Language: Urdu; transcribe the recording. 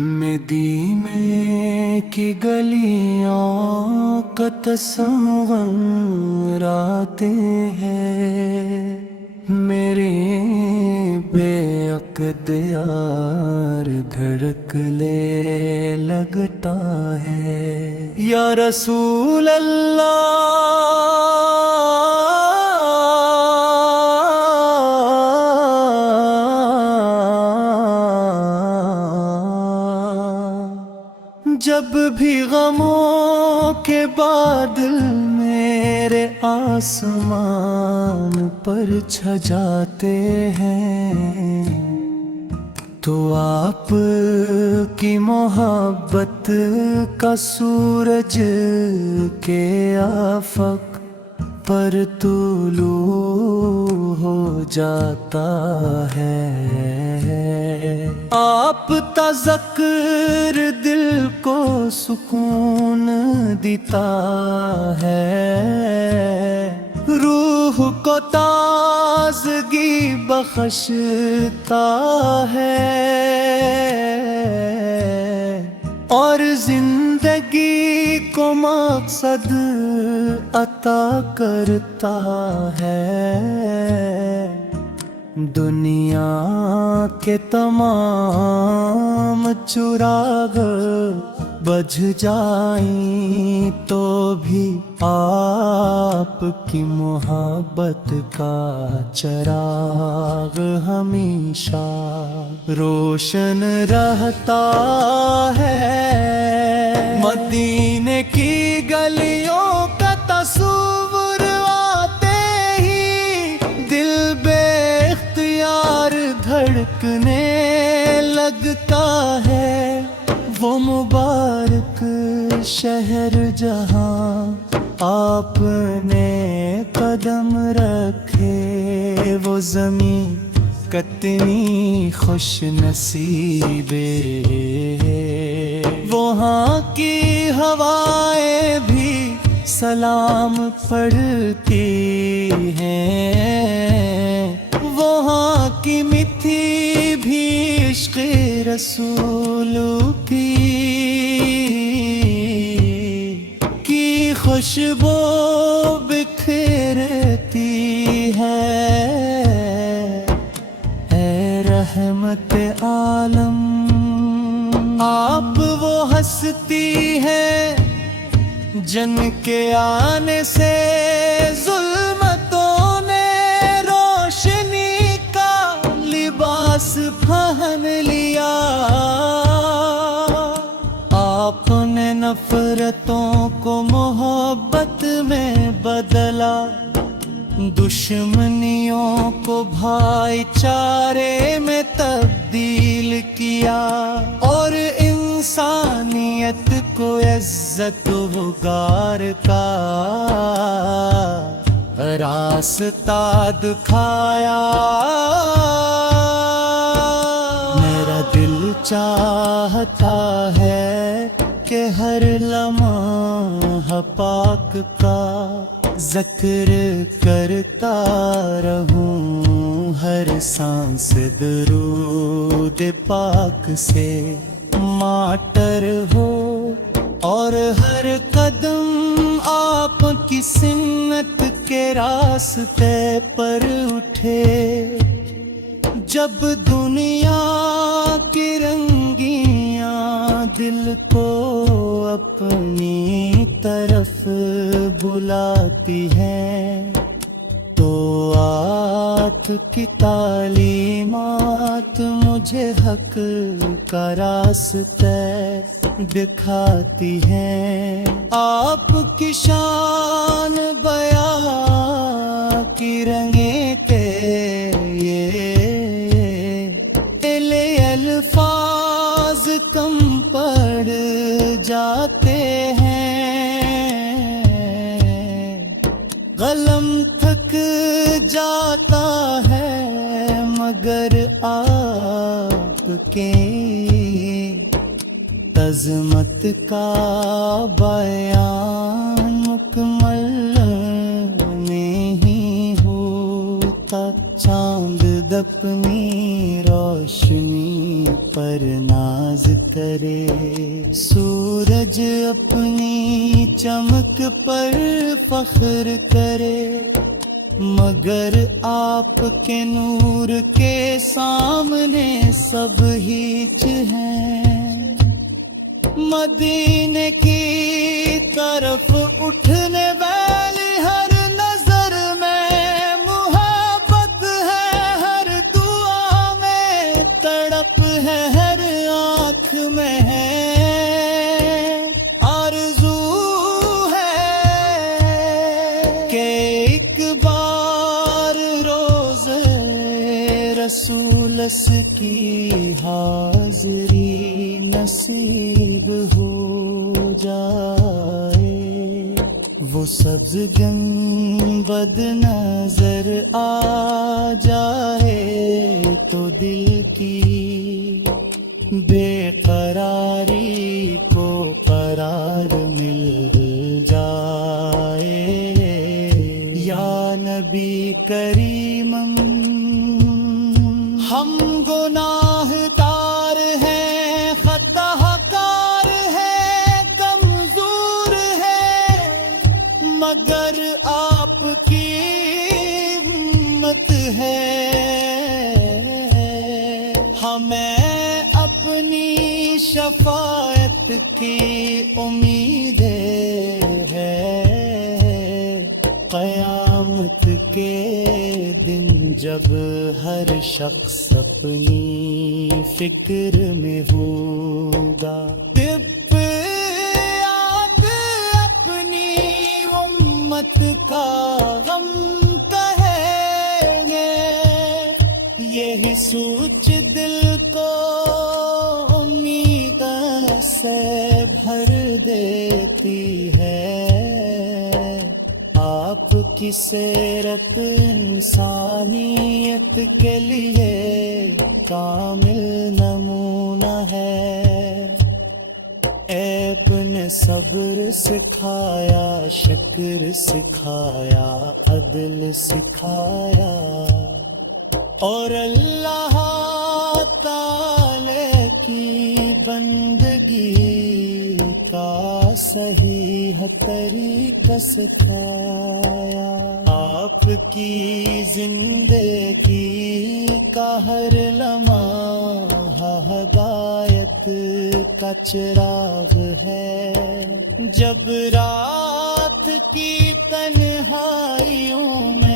مدینے کی گلیوں کا تصور آتے ہیں، میرے بے عقد یار دھڑکنے لگتا ہے۔ یا رسول اللہ جب بھی غموں کے بادل میرے آسمان پر چھا جاتے ہیں، تو آپ کی محبت کا سورج کے آفق پر طلوع ہو جاتا ہے۔ آپ کا ذکر دل کو سکون دیتا ہے، روح کو تازگی بخشتا ہے، اور زندگی کو مقصد عطا کرتا ہے۔ دنیا کے تمام چراغ بجھ جائیں تو بھی آپ کی محبت کا چراغ ہمیشہ روشن رہتا ہے۔ مدینے کی گلیوں کا تصور آتے ہی دل بے اختیار دھڑکنے لگتا ہے۔ وہ مبارک شہر جہاں آپ نے قدم رکھے، وہ زمین کتنی خوش نصیب ہے۔ وہاں کی ہوائیں بھی سلام پڑھتی ہیں، وہاں کی مٹی بھی عشق رسول کی خوشبو بکھیرتی ہے۔ اے رحمت عالم، آپ وہ ہستی ہیں جن کے آنے سے ظلمتوں نے روشنی کا لباس پہن لیا۔ آپ نے نفرتوں کو محبت میں بدلا، دشمنیوں کو بھائی چارے میں تبدیل کیا، اور انسانیت کو عزت وقار کا راستہ دکھایا۔ میرا دل چاہتا ہے کہ ہر لمحہ پاک کا ذکر کرتا رہوں، ہر سانس درود پاک سے معطر ہو، اور ہر قدم آپ کی سنت کے راستے پر اٹھے۔ جب دنیا کی رنگیاں دل کو اپنی طرف بلاتی ہیں، تو آپ کی تعلیمات مجھے حق کا راستہ دکھاتی ہیں۔ آپ کی شان بیان کی رنگیں کے الفاظ کم پڑ جاتے ہیں، قلم تھک جاتا ہے، مگر آپ کے عظمت کا بیان مکمل نہیں ہوتا۔ چاند اپنی روشنی پر ناز کرے. سورج اپنی چمک پر فخر کرے، مگر آپ کے نور کے سامنے سب ہیچ ہیں. مدینے کی طرف اٹھنے والی ہر نظر میں محبت ہے، ہر دعا میں تڑپ ہے، ہر آنکھ میں ہے آرزو ہے کہ ایک بار روزے رسول کی حاضری نصیب ہو جائے. وہ سبز گنبد نظر آ جائے تو دل کی بے قراری کو قرار مل جائے. یا نبی کریم ہم گناہ گار ہیں، خطا کار ہیں، کمزور ہیں، مگر آپ کی ہمت ہے. ہمیں اپنی شفاعت کی امید ہے. قیامت کے دن جب ہر شخص اپنی فکر میں ہوگا، طب آگ اپنی امت کا غم کہیں گے. یہی سوچ دل کو امید سے بھر دیتی ہے. آپ کی سیرت انسانیت کے لیے کامل نمونہ ہے. ایپ نے صبر سکھایا، شکر سکھایا، عدل سکھایا، اور اللہ تعالی کی بندگی کا صحیح طریقہ سکھایا. آپ کی زندگی کا ہر لمحہ ہدایت کا چراغ ہے. جب رات کی تنہائیوں میں